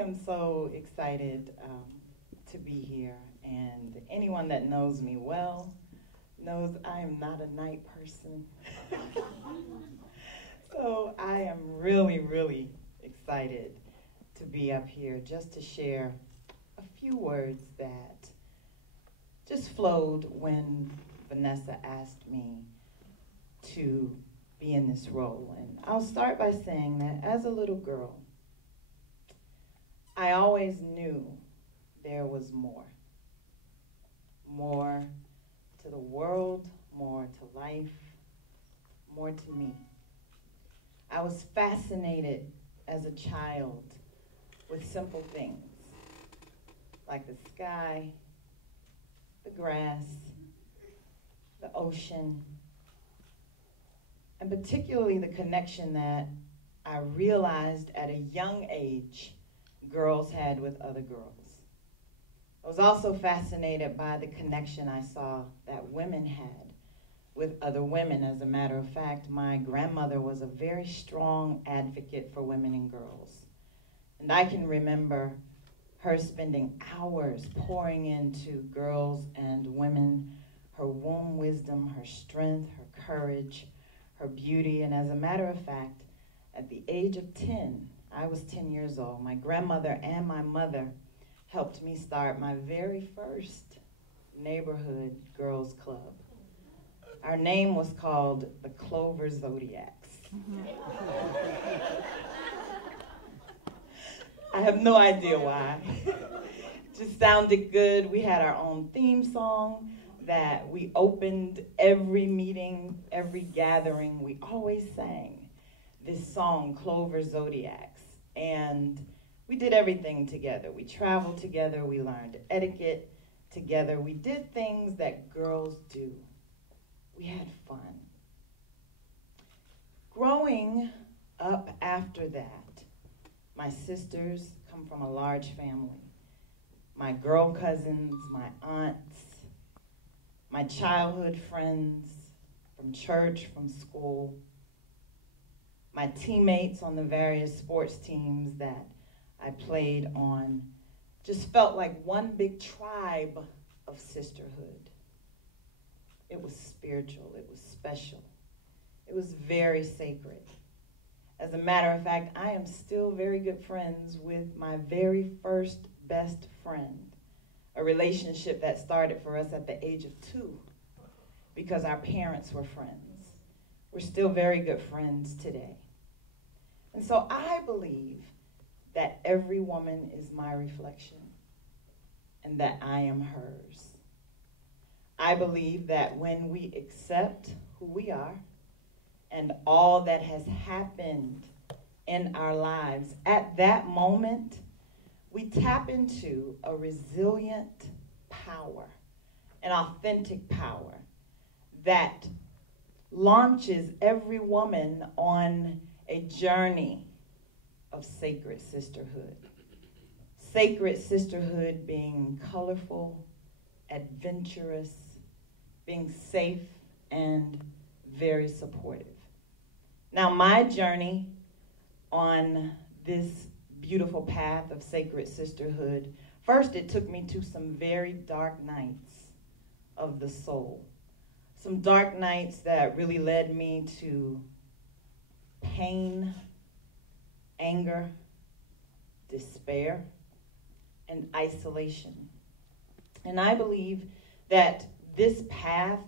am so excited to be here, and anyone that knows me well knows I am not a night person. So I am really, really excited to be up here just to share a few words that just flowed when Vanessa asked me to be in this role. And I'll start by saying that as a little girl, I always knew there was more. More to the world, more to life, more to me. I was fascinated as a child with simple things like the sky, the grass, the ocean, and particularly the connection that I realized at a young age girls had with other girls. I was also fascinated by the connection I saw that women had with other women. As a matter of fact, my grandmother was a very strong advocate for women and girls. And I can remember her spending hours pouring into girls and women her womb wisdom, her strength, her courage, her beauty. And as a matter of fact, at the age of 10, I was 10 years old, my grandmother and my mother helped me start my very first neighborhood girls club. Our name was called the Clover Zodiacs. I have no idea why. It just sounded good. We had our own theme song that we opened every meeting, every gathering. We always sang this song, Clover Zodiacs. And we did everything together. We traveled together. We learned etiquette together. We did things that girls do. We had fun. Growing up after that, my sisters come from a large family. My girl cousins, my aunts, my childhood friends from church, from school, my teammates on the various sports teams that I played on, just felt like one big tribe of sisterhood. It was spiritual, it was special, it was very sacred. As a matter of fact, I am still very good friends with my very first best friend, a relationship that started for us at the age of 2 because our parents were friends. We're still very good friends today. And so I believe that every woman is my reflection and that I am hers. I believe that when we accept who we are and all that has happened in our lives, at that moment, we tap into a resilient power, an authentic power that launches every woman on a journey of sacred sisterhood. Sacred sisterhood being colorful, adventurous, being safe, and very supportive. Now, my journey on this beautiful path of sacred sisterhood, first it took me to some very dark nights of the soul. Some dark nights that really led me to pain, anger, despair, and isolation. And I believe that this path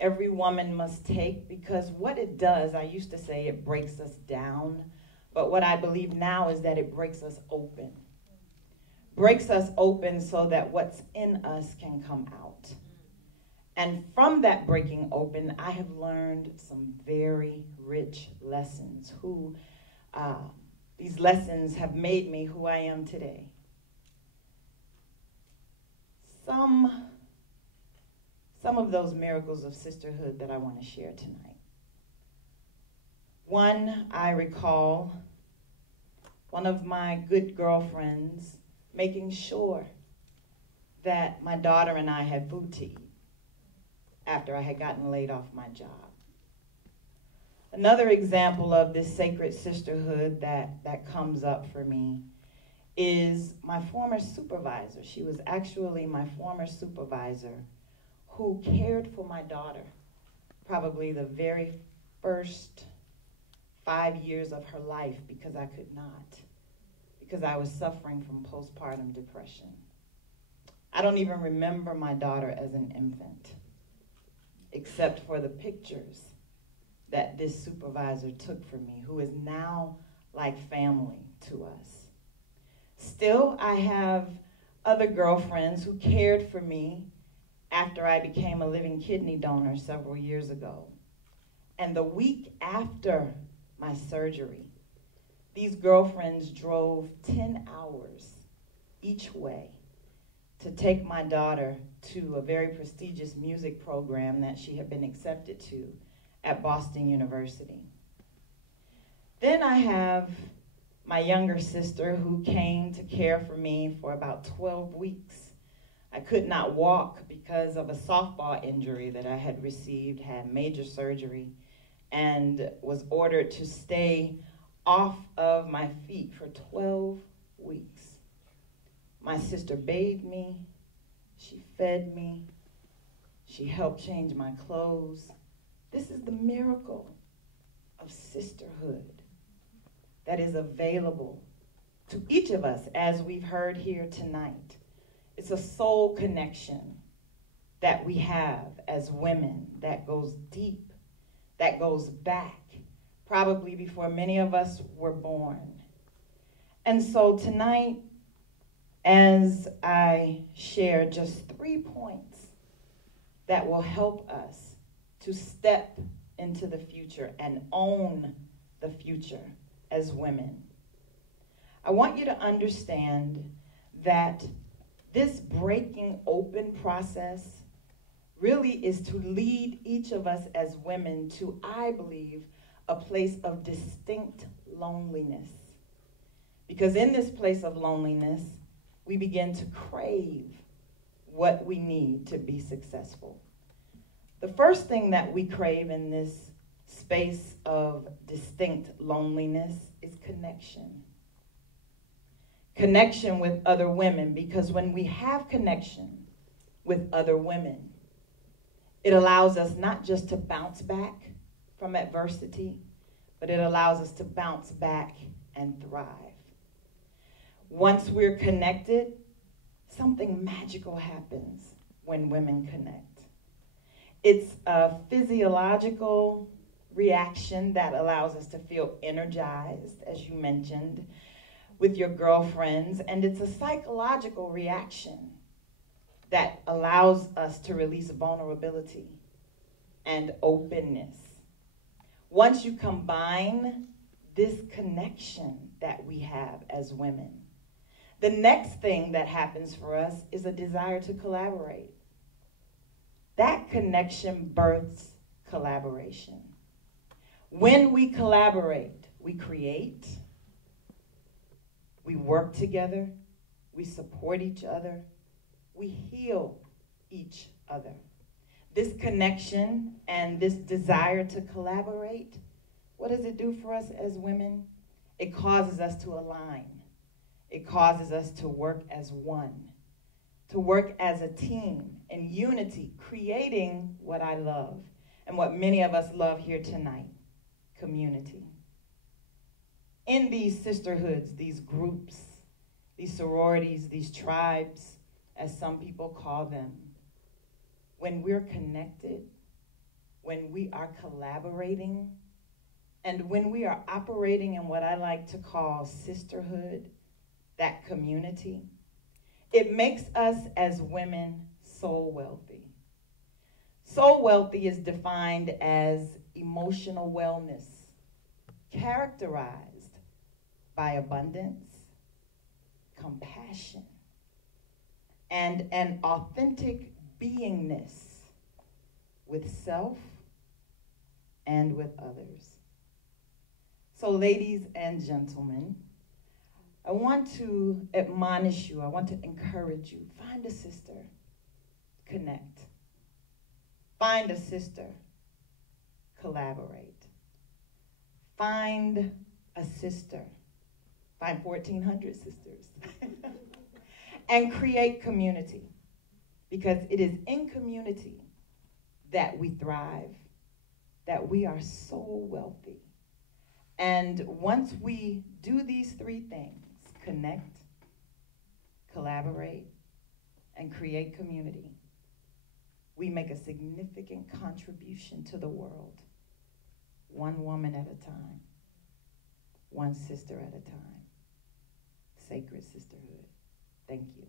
every woman must take, because what it does, I used to say it breaks us down, but what I believe now is that it breaks us open. Breaks us open so that what's in us can come out. And from that breaking open, I have learned some very rich lessons. These lessons have made me who I am today. Some of those miracles of sisterhood that I want to share tonight. One, I recall one of my good girlfriends making sure that my daughter and I had food to eat after I had gotten laid off my job. Another example of this sacred sisterhood that comes up for me is my former supervisor. She was actually my former supervisor who cared for my daughter probably the very first 5 years of her life because I could not, because I was suffering from postpartum depression. I don't even remember my daughter as an infant, except for the pictures that this supervisor took for me, who is now like family to us. Still, I have other girlfriends who cared for me after I became a living kidney donor several years ago. And the week after my surgery, these girlfriends drove 10 hours each way to take my daughter to a very prestigious music program that she had been accepted to at Boston University. Then I have my younger sister who came to care for me for about 12 weeks. I could not walk because of a softball injury that I had received, had major surgery, and was ordered to stay off of my feet for 12 weeks. My sister bathed me, she fed me, she helped change my clothes. This is the miracle of sisterhood that is available to each of us, as we've heard here tonight. It's a soul connection that we have as women that goes deep, that goes back, probably before many of us were born. And so tonight, as I share just 3 points that will help us to step into the future and own the future as women, I want you to understand that this breaking open process really is to lead each of us as women to, I believe, a place of distinct loneliness. Because in this place of loneliness, we begin to crave what we need to be successful. The first thing that we crave in this space of distinct loneliness is connection. Connection with other women, because when we have connection with other women, it allows us not just to bounce back from adversity, but it allows us to bounce back and thrive. Once we're connected, something magical happens when women connect. It's a physiological reaction that allows us to feel energized, as you mentioned, with your girlfriends, and it's a psychological reaction that allows us to release vulnerability and openness. Once you combine this connection that we have as women, the next thing that happens for us is a desire to collaborate. That connection births collaboration. When we collaborate, we create, we work together, we support each other, we heal each other. This connection and this desire to collaborate, what does it do for us as women? It causes us to align. It causes us to work as one, to work as a team in unity, creating what I love and what many of us love here tonight, community. In these sisterhoods, these groups, these sororities, these tribes, as some people call them, when we're connected, when we are collaborating, and when we are operating in what I like to call sisterhood, that community, it makes us as women soul wealthy. Soul wealthy is defined as emotional wellness, characterized by abundance, compassion, and an authentic beingness with self and with others. So, ladies and gentlemen, I want to admonish you, I want to encourage you. Find a sister, connect. Find a sister, collaborate. Find a sister, find 1,400 sisters, and create community. Because it is in community that we thrive, that we are so wealthy. And once we do these three things, connect, collaborate, and create community, we make a significant contribution to the world, one woman at a time, one sister at a time. Sacred sisterhood. Thank you.